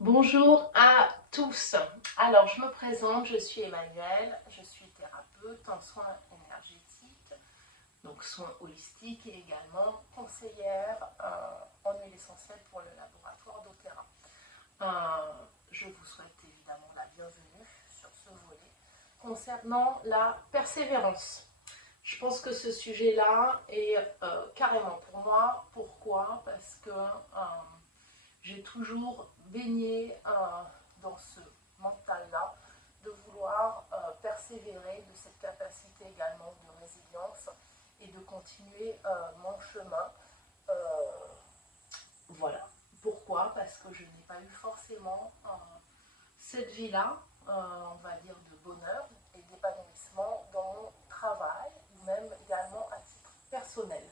Bonjour à tous. Alors, je me présente, je suis Emmanuelle, je suis thérapeute en soins énergétiques, donc soins holistiques et également conseillère en huile essentielle pour le laboratoire d'Otera. Je vous souhaite évidemment la bienvenue sur ce volet concernant la persévérance. Je pense que ce sujet-là est carrément pour moi. Pourquoi? Parce que j'ai toujours baigné dans ce mental-là de vouloir persévérer, de cette capacité également de résilience et de continuer mon chemin. Euh, voilà. Pourquoi? Parce que je n'ai pas eu forcément cette vie-là, on va dire, de bonheur et d'épanouissement dans mon travail ou même également à titre personnel.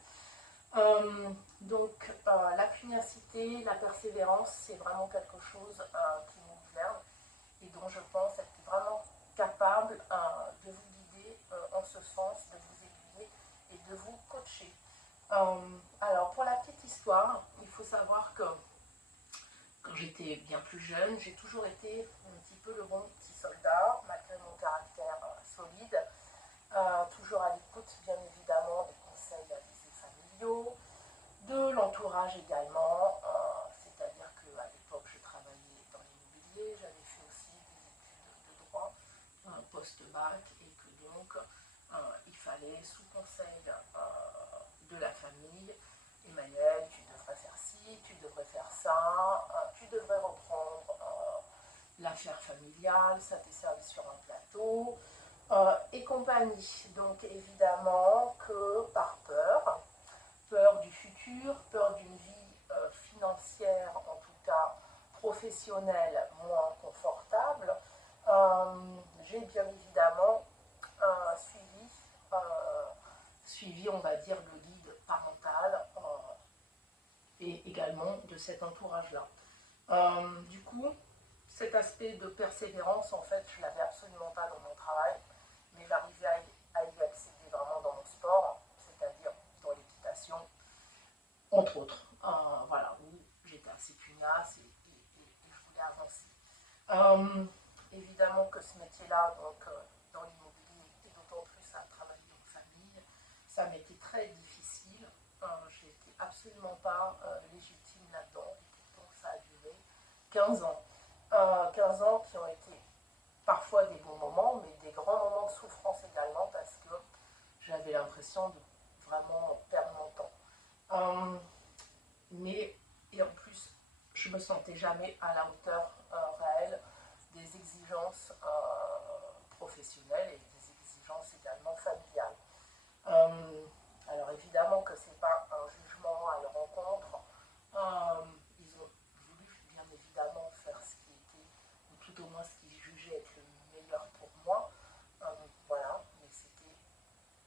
La pugnacité, la persévérance, c'est vraiment quelque chose qui nous gouverne et dont je pense être vraiment capable de vous guider en ce sens, de vous aiguiller et de vous coacher. Alors, pour la petite histoire, il faut savoir que quand j'étais bien plus jeune, j'ai toujours été un petit peu le bon petit soldat, malgré mon caractère solide, toujours à l'écoute, bien évidemment, des conseils avisés familiaux, de l'entourage également, c'est-à-dire qu'à l'époque je travaillais dans l'immobilier, j'avais fait aussi des études de droit, post-bac, et que donc il fallait sous conseil de la famille, Emmanuel, tu devrais faire ci, tu devrais faire ça, tu devrais reprendre l'affaire familiale, ça t'est servi sur un plateau, et compagnie. Donc évidemment que par peur du futur, peur d'une vie financière, en tout cas professionnelle, moins confortable, j'ai bien évidemment suivi, on va dire, le guide parental et également de cet entourage-là. Du coup, cet aspect de persévérance, en fait, je ne l'avais absolument pas dans mon travail, mais j'arrivais à y accéder vraiment dans mon sport, c'est-à-dire dans l'équitation, entre autres. Voilà, où j'étais assez pugnace et je voulais avancer. Évidemment que ce métier-là, donc dans l'immobilier, et d'autant plus à travailler en famille, ça m'était très difficile. Je n'étais absolument pas légitime là-dedans. Et pourtant, ça a duré 15 ans. 15 ans qui ont été parfois des bons moments, mais des grands moments de souffrance également, parce que j'avais l'impression de vraiment perdre mon temps. Et en plus, je me sentais jamais à la hauteur réelle des exigences professionnelles et des exigences également familiales. Alors évidemment que c'est pas un jugement à leur encontre. Ils ont voulu bien évidemment faire ce qui était, ou tout au moins ce qu'ils jugeaient être le meilleur pour moi. Voilà, mais c'était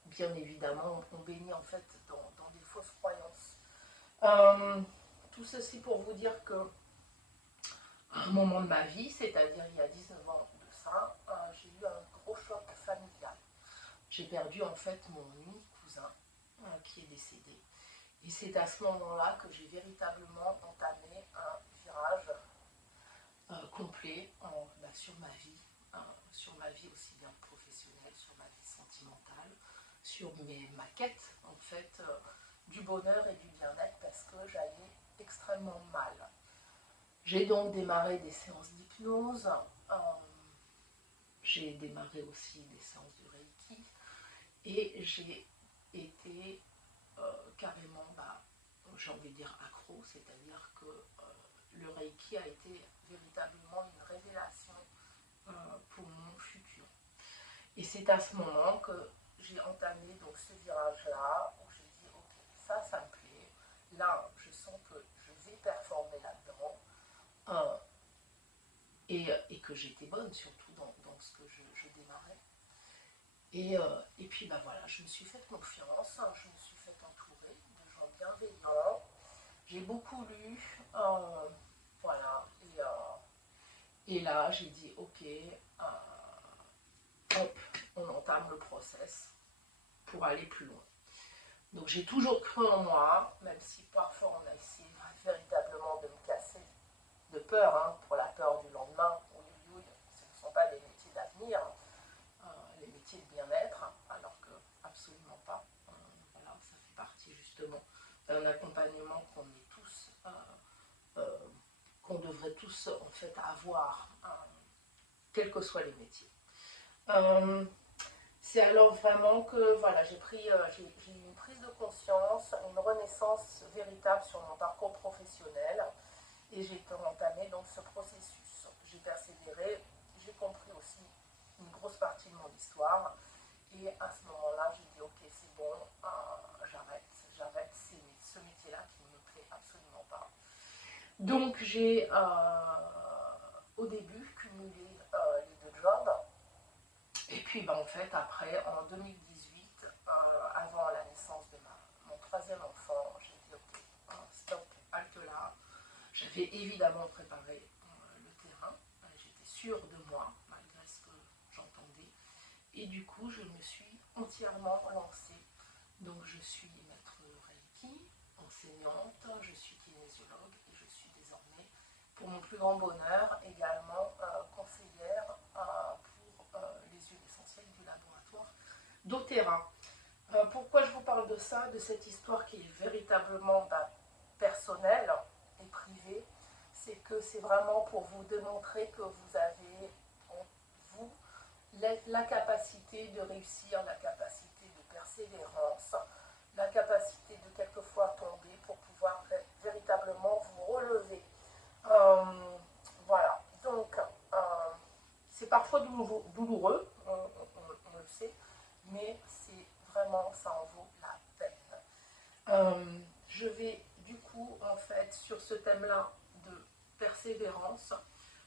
bien évidemment, on baignait en fait dans des fausses croyances. Euh, Tout ceci pour vous dire que à un moment de ma vie, c'est-à-dire il y a 19 ans de ça, j'ai eu un gros choc familial. J'ai perdu en fait mon unique cousin qui est décédé. Et c'est à ce moment-là que j'ai véritablement entamé un virage complet sur ma vie aussi bien professionnelle, sur ma vie sentimentale, sur ma quête en fait du bonheur et du bien-être parce que j'allais extrêmement mal. J'ai donc démarré des séances d'hypnose, j'ai démarré aussi des séances de Reiki et j'ai été carrément, j'ai envie de dire accro, c'est-à-dire que le Reiki a été véritablement une révélation pour mon futur. Et c'est à ce moment que j'ai entamé donc ce virage-là, où j'ai dit, ok, ça me plaît, là, je sens que je vais performer là-dedans, et que j'étais bonne, surtout dans ce que je démarrais. Et puis, voilà, je me suis fait confiance, je me suis fait entourer de gens bienveillants, j'ai beaucoup lu, voilà, et là, j'ai dit, ok, hop, on entame le process pour aller plus loin. Donc j'ai toujours cru en moi, même si parfois on a essayé véritablement de me casser de peur, pour la tous en fait avoir, quels que soient les métiers. C'est alors vraiment que voilà, j'ai eu une prise de conscience, une renaissance véritable sur mon parcours professionnel et j'ai entamé donc ce processus. J'ai persévéré, j'ai compris aussi une grosse partie de mon histoire et à ce moment-là, j'ai dit ok, c'est bon, j'arrête, c'est ce métier-là qui ne me plaît absolument pas. Donc j'ai au début cumulé les deux jobs. Et puis en fait après en 2018, avant la naissance de mon troisième enfant, j'ai dit ok, stop, halte là. J'avais évidemment préparé le terrain, j'étais sûre de moi malgré ce que j'entendais. Et du coup je me suis entièrement lancée. Donc je suis maître Reiki, enseignante, je suis kinésiologue et je suis désormais, pour mon plus grand bonheur, également conseillère pour les huiles essentielles du laboratoire doTERRA. Pourquoi je vous parle de ça, de cette histoire qui est véritablement personnelle et privée, c'est que c'est vraiment pour vous démontrer que vous avez en vous la capacité de réussir, la capacité de persévérance, la capacité de quelquefois tomber pour pouvoir véritablement vous relever. Voilà, donc c'est parfois douloureux, on le sait, mais c'est vraiment, ça en vaut la peine. Je vais du coup, en fait, sur ce thème-là de persévérance,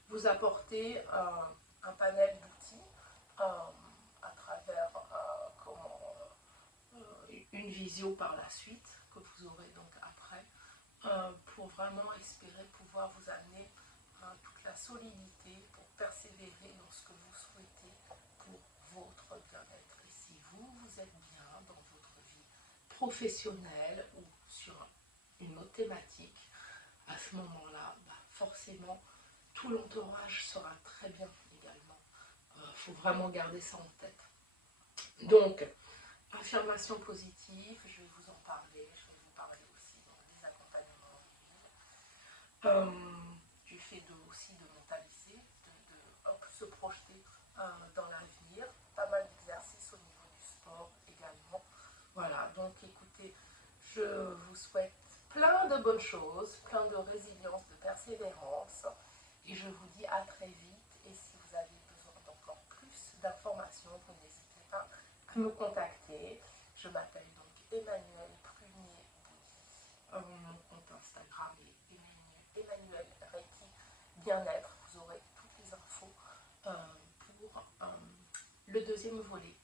vous apporter un panel d'outils à travers une visio par la suite, que vous aurez donc après, pour vraiment espérer pouvoir vous amener toute la solidité pour persévérer dans ce que vous souhaitez pour votre bien-être. Et si vous êtes bien dans votre vie professionnelle ou sur une autre thématique, à ce moment-là, forcément, tout l'entourage sera très bien également. Faut vraiment garder ça en tête. Donc, affirmation positive, je vais vous en parler, je vais vous parler aussi des accompagnements du fait aussi de mentaliser, de se projeter dans l'avenir, pas mal d'exercices au niveau du sport également. Voilà, donc écoutez, je vous souhaite plein de bonnes choses, plein de résilience, de persévérance, et je vous dis à très vite. Et si vous avez besoin d'encore plus d'informations, vous n'hésitez pas à me contacter. Je m'appelle donc Emmanuelle Prunier-Boudy. Mon compte Instagram est Emmanuelle Reiki Bien-être. Vous aurez toutes les infos pour le deuxième volet